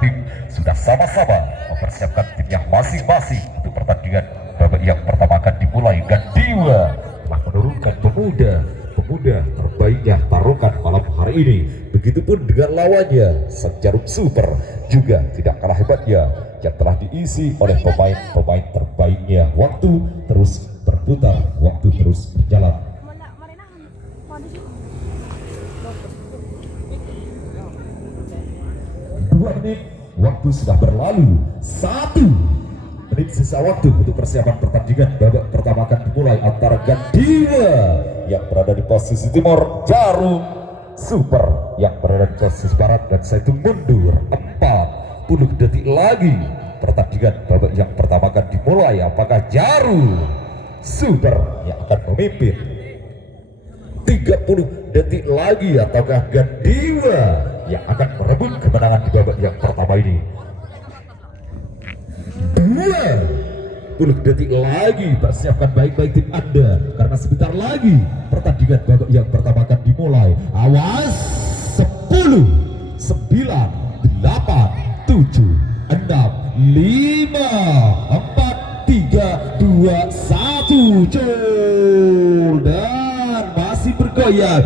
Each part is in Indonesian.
tim sudah sama-sama mempersiapkan timnya masing-masing untuk pertandingan babak yang pertama akan dimulai. Gandiwa telah menurunkan pemuda terbaiknya taruhkan malam hari ini. Begitupun dengan lawannya Sang Jarum Super juga tidak kalah hebatnya yang telah diisi oleh pemain-pemain terbaiknya. Waktu terus berputar, waktu terus berjalan. 2 menit waktu sudah berlalu. 1 menit sisa waktu untuk persiapan pertandingan babak pertama akan dimulai antara Gandiwa yang berada di posisi timur, Jarum Super yang berada di posisi barat, dan saya itu mundur. 40 detik lagi pertandingan babak yang pertama akan dimulai. Apakah Jarum Super yang akan memimpin? 30 detik lagi ataukah Gandiwa yang akan merebut kemenangan di babak yang pertama ini? 20 detik lagi, persiapkan baik-baik tim Anda karena sebentar lagi pertandingan babak yang pertama akan dimulai. Awas, 10 9 8 7 6 5 4 3 2 1 dan masih bergoyang.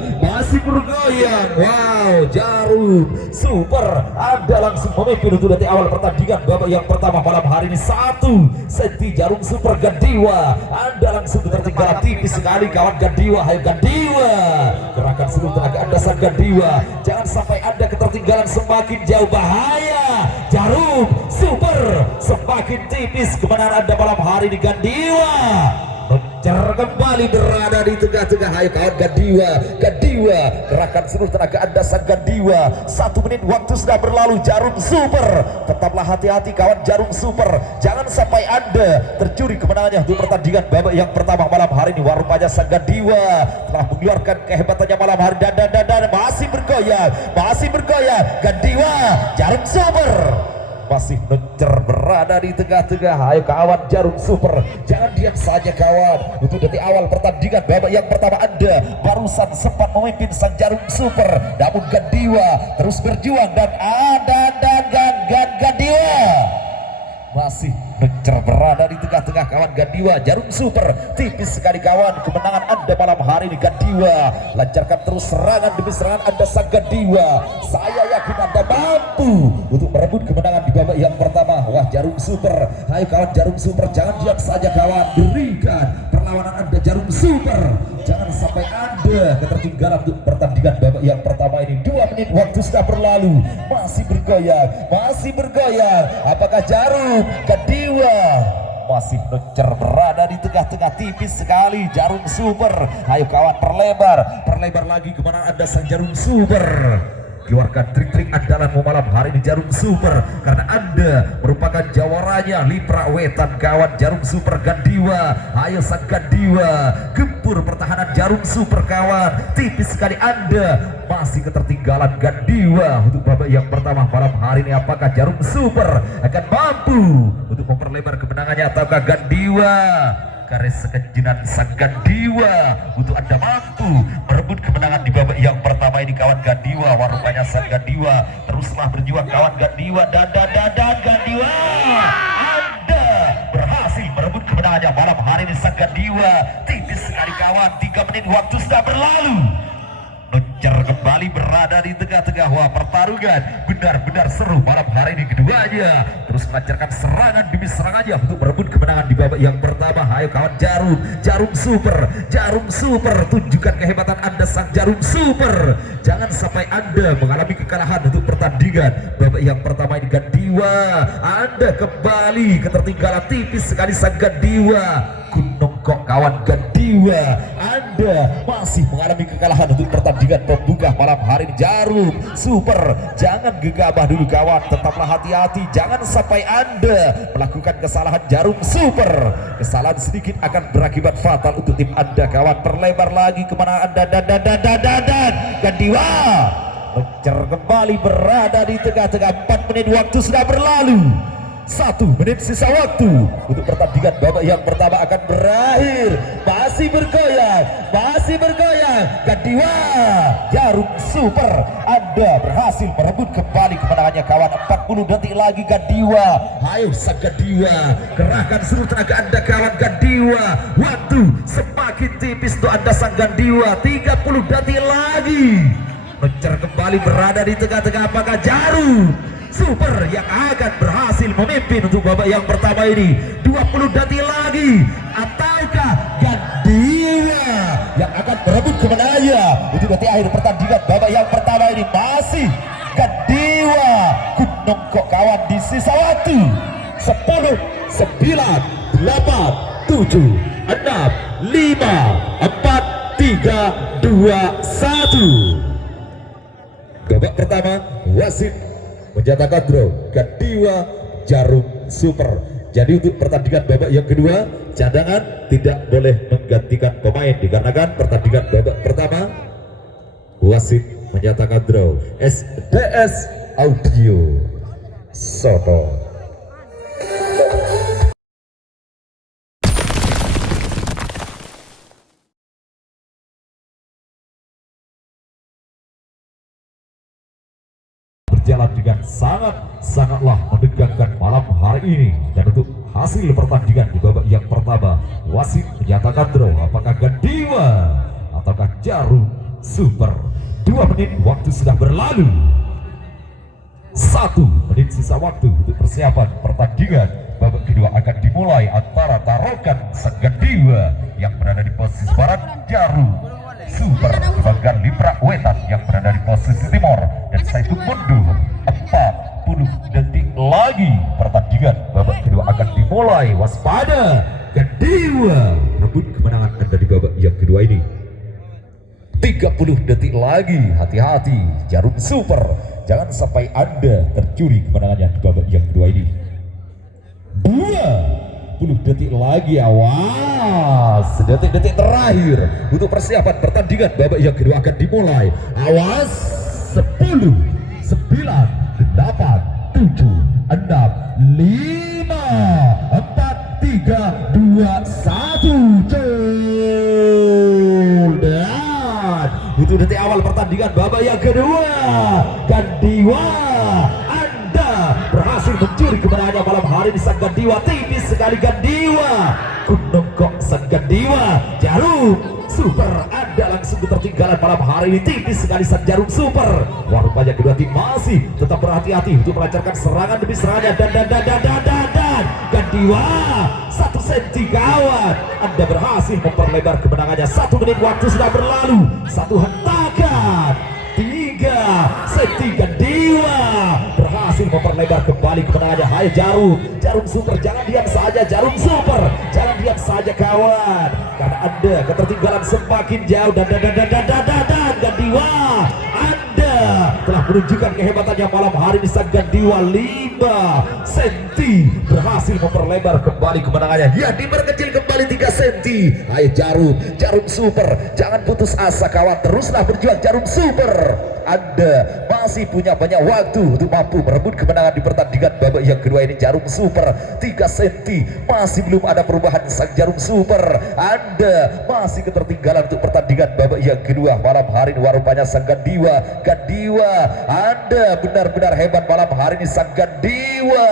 Wow, Jarum Super Anda langsung memimpin untuk detik awal pertandingan babak yang pertama malam hari ini. 1 senti Jarum Super. Gandiwa Anda langsung tertinggal tipis sekali kawan Gandiwa. Hayo Gandiwa, gerakan seluruh tenaga Anda sang Gandiwa, jangan sampai Anda ketertinggalan semakin jauh. Bahaya, Jarum Super semakin tipis kemenangan Anda malam hari ini. Gandiwa mencar kembali berada di tengah-tengah. Hayo kawan Gandiwa, gerakan seluruh tenaga Anda sang Gandiwa. 1 menit waktu sudah berlalu. Jarum Super tetaplah hati-hati kawan Jarum Super, jangan sampai Anda tercuri kemenangannya untuk pertandingan babak yang pertama malam hari ini. Rupanya sang Gandiwa telah mengeluarkan kehebatannya malam hari dan masih bergoyang. Gandiwa, Jarum Super masih mencer berada di tengah-tengah. Ayo kawan Jarum Super, jangan diam saja kawan. Untuk detik awal pertandingan babak yang pertama Anda barusan sempat memimpin sang Jarum Super, namun Gandiwa terus berjuang dan Gandiwa masih mencer berada di tengah-tengah kawan Gandiwa. Jarum Super tipis sekali kawan kemenangan Anda malam hari ini. Gandiwa lancarkan terus serangan demi serangan Anda sang Gandiwa. Saya yakin Anda mampu untuk merebut kemenangan di babak yang pertama. Wah, Jarum Super, ayo kawan Jarum Super, jangan diam saja kawan, berikan perlawanan Anda Jarum Super, jangan sampai Anda ketertinggalan untuk pertandingan babak yang pertama ini. 2 menit waktu sudah berlalu, masih bergoyang. Apakah Jarum Gandiwa masih mencer berada di tengah-tengah tipis sekali Jarum Super. Ayo kawan, perlebar lagi kemenangan Anda sang Jarum Super. Keluarkan trik-trik andalanmu malam hari ini Jarum Super, karena Anda merupakan jawaranya Lipra Wetan kawan Jarum Super. Gandiwa, ayo sang Gandiwa, gempur pertahanan Jarum Super kawan, tipis sekali Anda masih ketertinggalan Gandiwa untuk babak yang pertama malam hari ini. Apakah Jarum Super akan mampu untuk memperlebar kemenangannya ataukah Gandiwa garis sekejinan sang Gandiwa untuk Anda mampu merebut kemenangan di babak yang pertama ini kawan Gandiwa? Rupanya sang Gandiwa teruslah berjuang kawan Gandiwa dan Gandiwa Anda berhasil merebut kemenangannya malam hari ini sang Gandiwa. Tipis sekali kawan, 3 menit waktu sudah berlalu. Mencar kembali berada di tengah-tengah. Wah, pertarungan benar-benar seru malam hari ini. Keduanya terus melancarkan serangan demi serangannya untuk merebut kemenangan di babak yang pertama. Ayo kawan Jarum Super, tunjukkan kehebatan Anda sang Jarum Super, jangan sampai Anda mengalami kekalahan untuk pertandingan babak yang pertama ini. Gandiwa, Anda kembali ketertinggalan tipis sekali sang Gandiwa. Gunung kok kawan Gandiwa, Anda masih mengalami kekalahan untuk pertandingan pembuka malam hari ini. Jarum Super, jangan gegabah dulu kawan, tetaplah hati-hati, jangan sampai Anda melakukan kesalahan Jarum Super. Kesalahan sedikit akan berakibat fatal untuk tim Anda kawan. Perlebar lagi kemana Anda dan Gandiwa mencer kembali berada di tengah-tengah. 4 menit waktu sudah berlalu. 1 menit sisa waktu untuk pertandingan babak yang pertama akan berakhir. Masih bergoyang Gandiwa Jarum Super, Anda berhasil merebut kembali kemenangannya kawan. 40 detik lagi Gandiwa. Ayo sang Gandiwa, kerahkan seluruh tenaga Anda kawan Gandiwa. Waktu semakin tipis untuk Anda sang Gandiwa. 30 detik lagi. Mencer kembali berada di tengah-tengah. Apakah Jarum Super yang akan berhasil memimpin untuk babak yang pertama ini? 20 detik lagi, ataukah Gandiwa yang akan berebut kemenangannya untuk detik akhir pertandingan babak yang pertama ini? Masih Gandiwa. Gunung kok kawan di sisa waktu 10, 9, 8, 7, 6, 5, 4, 3, 2, 1. Babak pertama wasit menyatakan draw Gandiwa Jarum Super. Jadi untuk pertandingan babak yang kedua, cadangan tidak boleh menggantikan pemain dikarenakan pertandingan babak pertama wasit menyatakan draw. SDS Audio Soto. Berjalan dengan sangatlah menegangkan malam hari ini. Dan untuk hasil pertandingan di babak yang pertama, wasit menyatakan draw. Apakah Gandiwa ataukah Jarum Super? 2 menit waktu sudah berlalu. 1 menit sisa waktu untuk persiapan pertandingan babak kedua akan dimulai antara Tarokan sang Gandiwa yang berada di posisi barat, Jarum Super kebanggaan Libra Wetan yang berada di posisi timur, dan saya pun mundur. 40 detik lagi pertandingan babak kedua akan dimulai. Waspada Gandiwa rebut kemenangan Anda di babak yang kedua ini. 30 detik lagi, hati-hati Jarum Super, jangan sampai Anda tercuri kemenangannya di babak yang kedua ini. 20 detik lagi, awas detik-detik terakhir untuk persiapan pertandingan babak yang kedua akan dimulai. Awas 10, 9, 8, 7, 6, 5, 4, 3, 2, 1. Dan itu detik awal pertandingan babak yang kedua. Gandiwa, Anda berhasil mencuri kemenangannya malam hari di sang Gandiwa. Tipis sekali Gandiwa. Gunung kok sang Gandiwa. Jarum Super, Anda langsung ketertinggalan malam hari ini. Tipis sekali sang Jarum Super. Wah, rupanya kedua tim masih tetap berhati-hati untuk melancarkan serangan demi serangan. Dan Gandiwa 1 senti kawan. Anda berhasil memperlebar kemenangannya. 1 menit waktu sudah berlalu. 1 hentakan 3 senti. Gandiwa berhasil memperlebar kembali kemenangannya. Hai Jarum Super, jangan diam saja Jarum Super, jangan diam saja kawan, karena Anda ketertinggalan semakin jauh. Dan Gandiwa, Anda telah menunjukkan kehebatannya malam hari di sang Gandiwa. 5 senti berhasil memperlebar kembali kemenangannya. Ya, diperkecil kembali 3 senti. Ayo Jarum Super, jangan putus asa kawan, teruslah berjuang Jarum Super. Anda masih punya banyak waktu untuk mampu merebut kemenangan di pertandingan babak yang kedua ini. Jarum Super 3 senti, masih belum ada perubahan sang Jarum Super. Anda masih ketertinggalan untuk pertandingan babak yang kedua malam hari ini. Rupanya sang Gandiwa, Anda benar-benar hebat malam hari ini sang Gandiwa.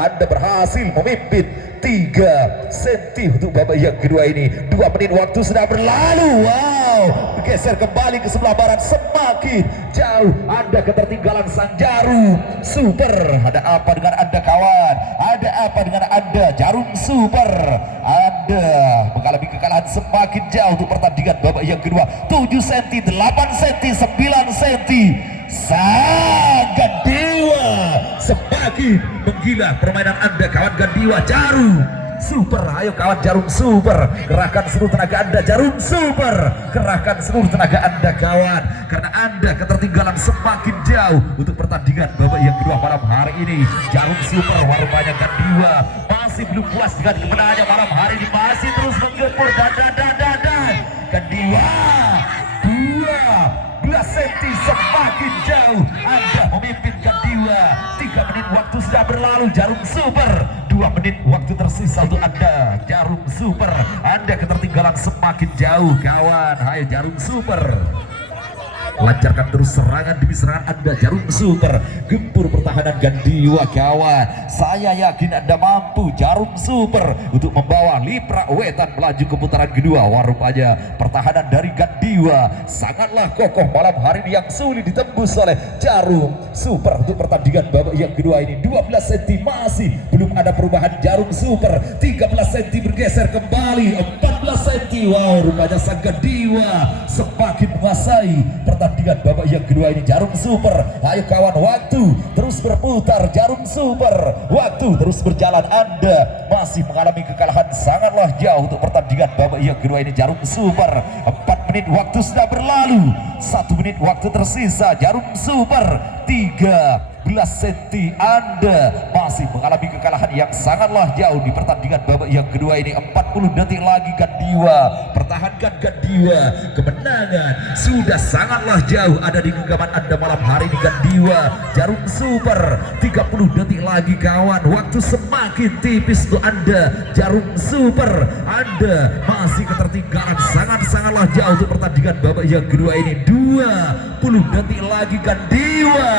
Anda berhasil memimpin 3 senti untuk babak yang kedua ini. 2 menit waktu sudah berlalu. Wow, bergeser kembali ke sebelah barat, semakin jauh Anda ketertinggalan sang Jarum Super. Ada apa dengan Anda kawan? Ada apa dengan Anda Jarum Super? Anda mengalami kekalahan semakin jauh untuk pertandingan babak yang kedua. 7 senti, 8 senti, 9 senti. Sang Gandiwa semakin menggila permainan Anda kawan Gandiwa. Jarum Super, ayo kawan Jarum Super, kerahkan seluruh tenaga Anda Jarum Super, kerahkan seluruh tenaga Anda kawan, karena Anda ketertinggalan semakin jauh untuk pertandingan babak yang kedua malam hari ini. Jarum Super, rupanya Gandiwa masih belum puas dengan kemenangannya malam hari ini, masih terus menggempur. Dan Gandiwa cm semakin jauh. Anda memimpin Gandiwa. 3 menit waktu sudah berlalu. Jarum Super 2 menit waktu tersisa untuk Anda. Jarum Super, Anda ketertinggalan semakin jauh kawan. Hai Jarum Super, lancarkan terus serangan demi serangan Anda. Jarum Super, gempur pertahanan Gandiwa kawan. Saya yakin Anda mampu Jarum Super untuk membawa Lipra Wetan melaju ke putaran kedua. Rupanya pertahanan dari Gandiwa sangatlah kokoh malam hari ini yang sulit ditembus oleh Jarum Super. Untuk pertandingan babak yang kedua ini 12 cm masih belum ada perubahan. Jarum Super 13 cm bergeser kembali 14 cm. Wow, rupanya sang Gandiwa semakin menguasai pertandingan babak yang kedua ini. Jarum Super, ayo kawan, waktu terus berputar. Jarum Super, waktu terus berjalan. Anda masih mengalami kekalahan sangatlah jauh untuk pertandingan babak yang kedua ini. Jarum Super, 4 menit waktu sudah berlalu, 1 menit waktu tersisa. Jarum Super 13 cm. Anda masih mengalami kekalahan yang sangatlah jauh di pertandingan babak yang kedua ini. 40 detik lagi Gandiwa, pertahankan Gandiwa. Kemenangan sudah sangatlah jauh ada di genggaman Anda malam hari ini Gandiwa. Jarum Super 30 detik lagi kawan, waktu semakin tipis untuk Anda. Jarum Super, Anda masih ketertinggalan sangatlah jauh untuk pertandingan babak yang kedua ini. 20 detik lagi Gandiwa.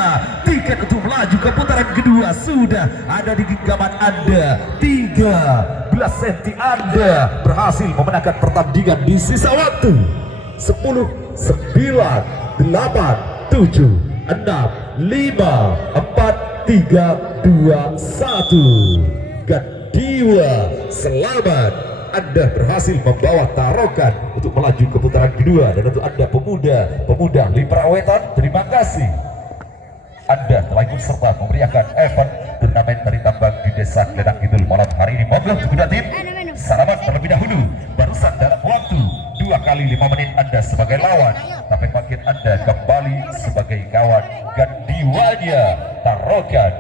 Tiket untuk melaju ke putaran kedua sudah ada di genggaman Anda. 13 cm. Anda berhasil memenangkan pertandingan di sisa waktu 10, 9, 8, 7, 6, 5, 4, 3, 2, 1. Gandiwa, selamat, Anda berhasil membawa Tarokan untuk melaju ke putaran kedua. Dan untuk Anda pemuda Lipra Wetan, terima kasih Anda telah ikut serta memeriahkan event turnamen dari tambang di Desa Ledang Kidul malam hari ini. Moga kedua tim selamat terlebih dahulu. Barusan dalam waktu 2 kali 5 menit Anda sebagai lawan, tapi makin Anda kembali sebagai kawan. Gandiwanya Tarokan